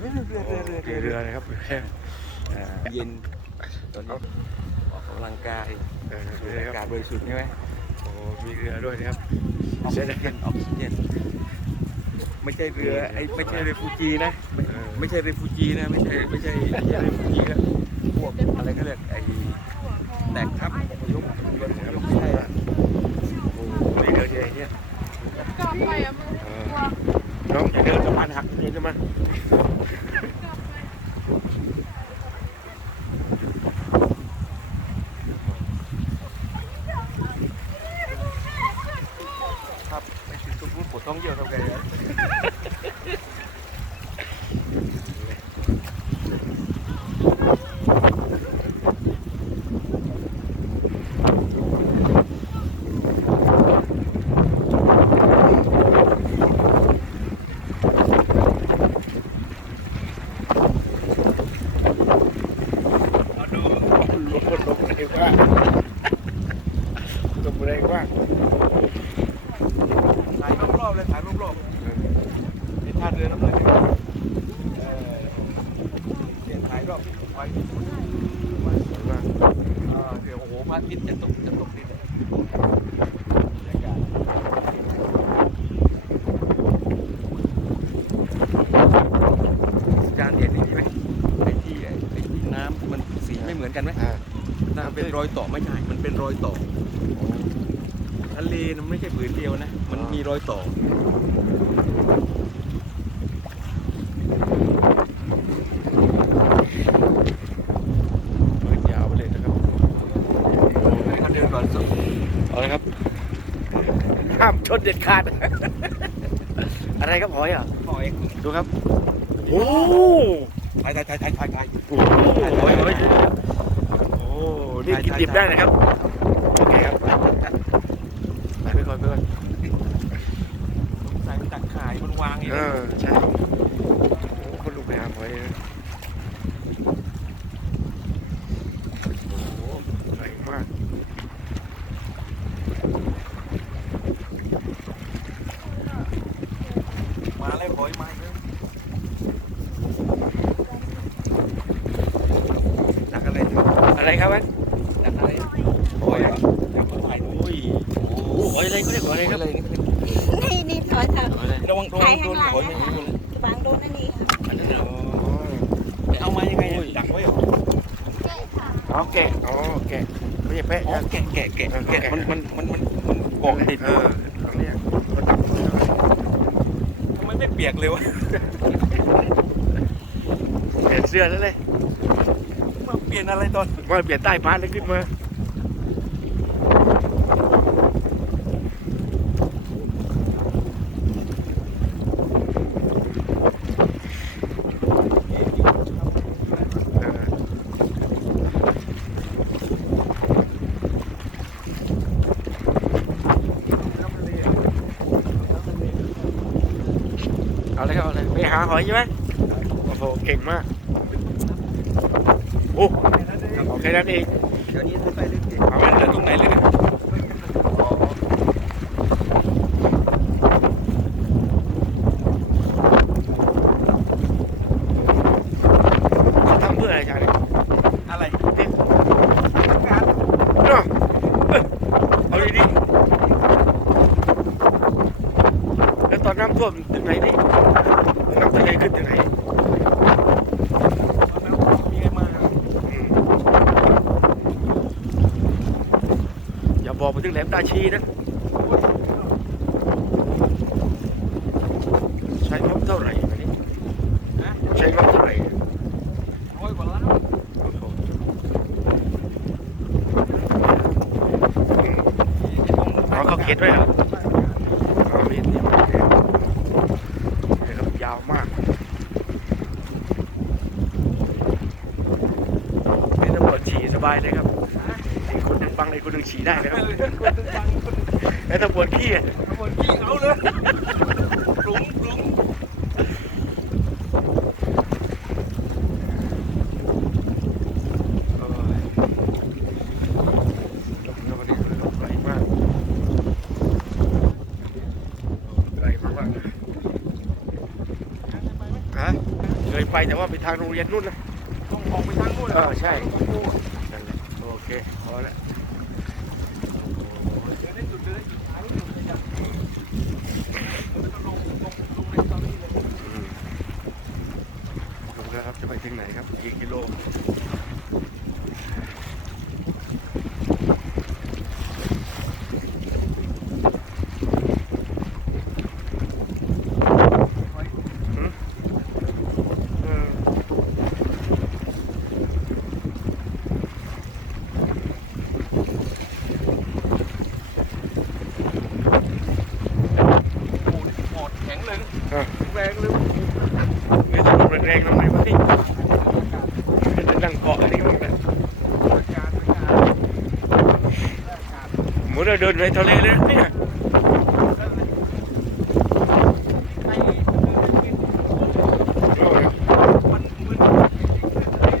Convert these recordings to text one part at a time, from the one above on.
มีเรือนะครับอ่าเย็นตอนนี้ออกกำลังกายเออสูดเรืออาคการัศบบริสุทธิ์ใช่ไหมโอ้มีเรือด้วยนะครับออกเสีซิยดายเจนออกซิเจนไม่ใช่เรือไอ้ไม่ใช่เรือฟูจีนะไม่เออไม่ใช่เรือฟูจีนะไม่ใช่ไม่ใช่ไม่ใช่เรือฟูจีนะพวกอะไรก็เรียกไอ้แตกทับอพยพอพยพไม่ใช่อะโอ้มีเรือใหญ่เนี่ย กลับไปอะมึงเออน้องจะเดินสะพานหักจริงๆใช่ไหม ครับไม่ถึงตรงนู้นปวดท้องเยอะเท่าไงนะ มาดูลมลมแรงมาก ลมแรงมากถ่ายรอบๆเลยถ่ายรอบๆในท่าเรือน้ำเงินเออเนี่ยถ่ายรอบไปสวยมากอ่าเดี๋ยวโอ้โหพระอาทิตย์จะตกจะตกดินเลยบรรยากาศจานเห็นนี่ไหมไอ้ที่ไอ้ไอ้ที่น้ำมันสีไม่เหมือนกันไหมอ่าน้ำเป็นรอยต่อไม่ใช่มันเป็นรอยต่อ ทะเลน่ะไม่ใช่ผืนเดียวนะ มันมีรอยต่อเดินยาวไปเลยนะครับถ้าเดินก่อนสุดเอาเลยครับห้ามชนเด็ดขาด อะไรครับหอยอะหอยดูครับ โอ้ถ่ายถ่ายถ่ายถ่ายถ่ายถ่ายโหหอยหอยโอ้นี่กินดิบได้นะครับ โอเคครับไปไป ก่อนไปก่อนสงสัยมันตักขายมันวางอย่างเอนี้อใช่ครับโอ้คนลุกไปหาหอยนะโอ้โหใหญ่มากมาแล้วหอยมาอีกแล้วตักอะไรอะไรครับมันตักอะไรหอยอะเดี๋ยวมาถ่ายดูโอ้ยโอ้โหหอยอะไรเขาเรียกหอยอะไรครับอะไรนี่นี่นี่ถอยเถอะหอยอะไรระวังโดนถ่ายโดข้างนหลังหอยนะไม่คะรู้เลยวางโดนนั่นนี่ค่ะอันนั้นเหรออ๋อไปเอามายังไงเนี่ยดักไว้เหรออ๋อแกะอ๋อแกะไม่ใช่แพะอ๋อนะแกะแกะแกะเออแกะแกะมันมันมันมันมันเกาะติดเอตัวอเขาเรียกเขาตักทำไมไม่เปียกเลยวะเปลี่ยนเสื้อแล้วเลยมาเปลี่ยนอะไรตอนว่าเปลี่ยนใต้พาร์ทเลยขึ้นมา เอาเลยครับเอาเลยไปหาหอยใช่ไหมโอ้โหเก่งมากโอ้โอเคนั่นเองเดี๋ยวนี้ไปเรื่อยเอาไปเดินตรงไหนเลยเนี่ยเขาทำเพื่ออะไรอาจารย์เนี่ย ๆอะไร เนี่ยเนาะเอ้ยเอาดีๆแล้วตอนน้ำท่วมถึงไหนนี่น้ำทะเล ขึ้นถึงไหนมีใครมาอืมอย่าบอกไปถึงแหลมตาชีนะ ใช้งบเท่าไหร่อันนี้นะใช้งบเท่าไหร่ร้อยกว่าล้านโอ้โหอ๋อเขาเขียนไว้เหรออ๋อมีนี่นะครับยาวมากนี่ตำรวจ ฉี่สบายเลยครับอีกคนหนึ่งบังเลยคนหนึ่งฉี่ได้นะครับคนตึงตังคนแล้วตำรวจขี้อะตำรวจขี้เอาเลยหลุมหลุมเออลมวันนี้ลมไหลมากไหลมากๆฮะเอยไปแต่ว่าไปทางโรงเรียนนู่นนะต้ องออกไปทางโน้นเออใช่ต้องโค้งนั่นแหละโอเคพอแล้ว เดี๋ยวได้จุดเดี๋ยวได้จุดท้ายนี่เลยจะลงลงลงในตอนนี้เลย อืมดูแล้วครับจะไปถึงไหนครับกี่กิโล เออ โอ้โหปอดแข็งเลย อะ แรงเลยไม่ต้องลมแรงๆลงเลยพี่จะนั่งเกาะอันนี้มั้งนะเหมือนเราเดินในทะเลเลยนะเนี่ยโอ้ย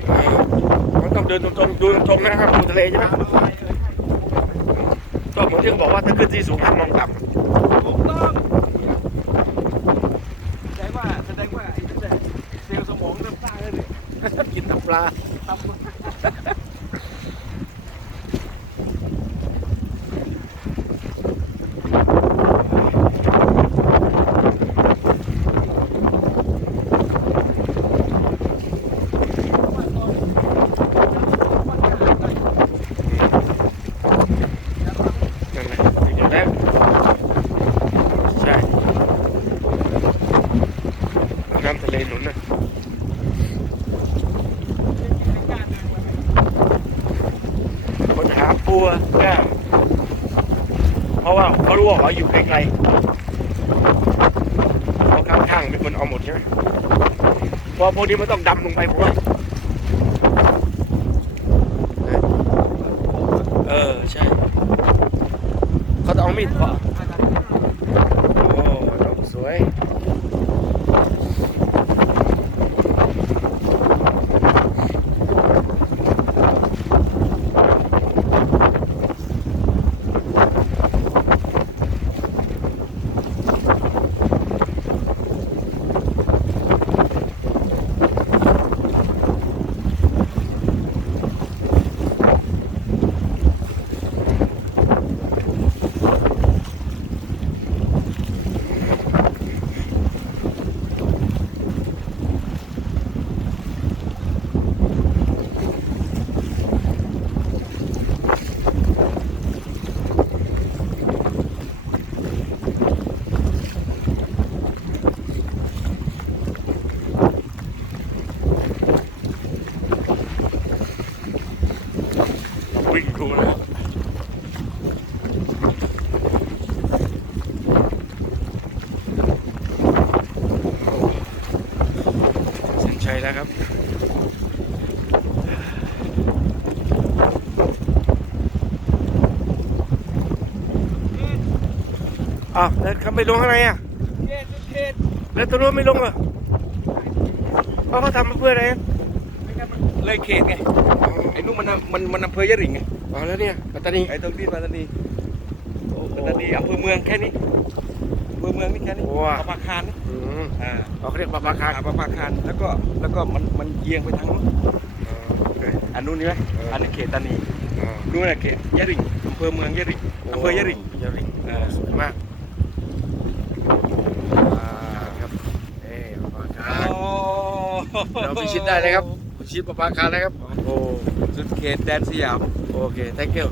เออมันต้องเดินตรงๆดูตรงๆนะครับดูทะเลใช่ไหมก็เหมือนที่เขาบอกว่าถ้าขึ้นที่สูงห้ามมองต่ำถูกต้องแสดงว่าแสดงว่าไอ้เซลล์สมองเริ่มสร้างแล้วนี่ กินตับปลา นั่นแหละถึงอยู่แล้วใช่น้ำทะเลหนุนนะ คนหาปัวก็เพราะว่าเขารู้ว่าหอยอยู่ไกลๆเขาข้างๆเป็นคนเอาหมดใช่ไหมเพราะพวกนี้มันต้องดำลงไปผมว่าเออ ใช่ เขาต้องเอามีดเคาะโอ้ดอกสวย ครับอ้าวแล้วเขาไม่ลงข้างในอะเขตเขตแล้วตัวนู้นไม่ลงเหรอเพราะเขาทำมาเพื่ออะไรอะไม่งั้นมันเลยเขตไงไอ้นู่นมันอำมันมันอำเภอยะหริ่งไงอ๋อแล้วเนี่ยปัตตานีไอ้ตรงที่ปัตตานีปัตตานีอำเภอเมืองแค่นี้อำเภอเมืองนี่แค่นี้ว้าปะปาคารนี่ อืมอ่าอ๋อเขาเรียกปลาปลาคาร์อ่าปะปาคารแล้วก็แล้วก็มันมันเอียงไปทางนู้นอ๋อโอเคอันนู้นนี่ไหมเอออัอันนี้เขตตานีอ๋อนู้นน่ะเขตยะหริ่งอำเภอเมืองยะหริ่งอำเภอยะหริ่งยะหริ่งเออสวยมากอ่าครับเอ้ปลาปลาคาร์เราพิชิตได้เลยครับพิชิตปลาปลาคาร์แล้วครับโอ้สุดเขตแดนสยามโอเค thank you